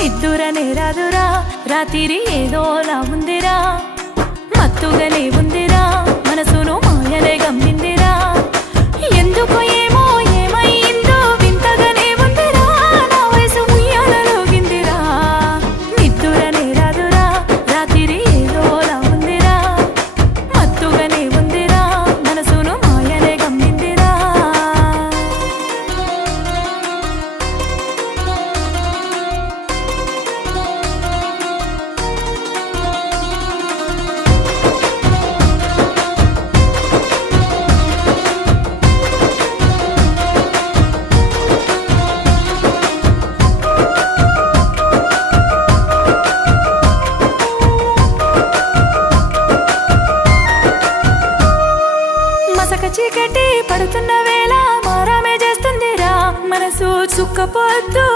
నిద్దురనే రాదురా రాత్రి ఏదోలా ఉందిరా మత్తుగానే ఉందిరా మనసును మాయలే గమ్మిందిరా ఎందుకు ఏమో ఏమైందో వింతగానే ఉందిరా నా వయసు ఉయ్యాలలోగిందిరా నిద్దురనే రాదురా రాత్రి ఏదోలా ఉందిరా మత్తుగానే ఉందిరా మనసును మాయలే గమ్మిందిరా మసక చీకటి పడుతున్న వేళ మారామే చేస్తుందిరా మనసు చుక్కపోద్దు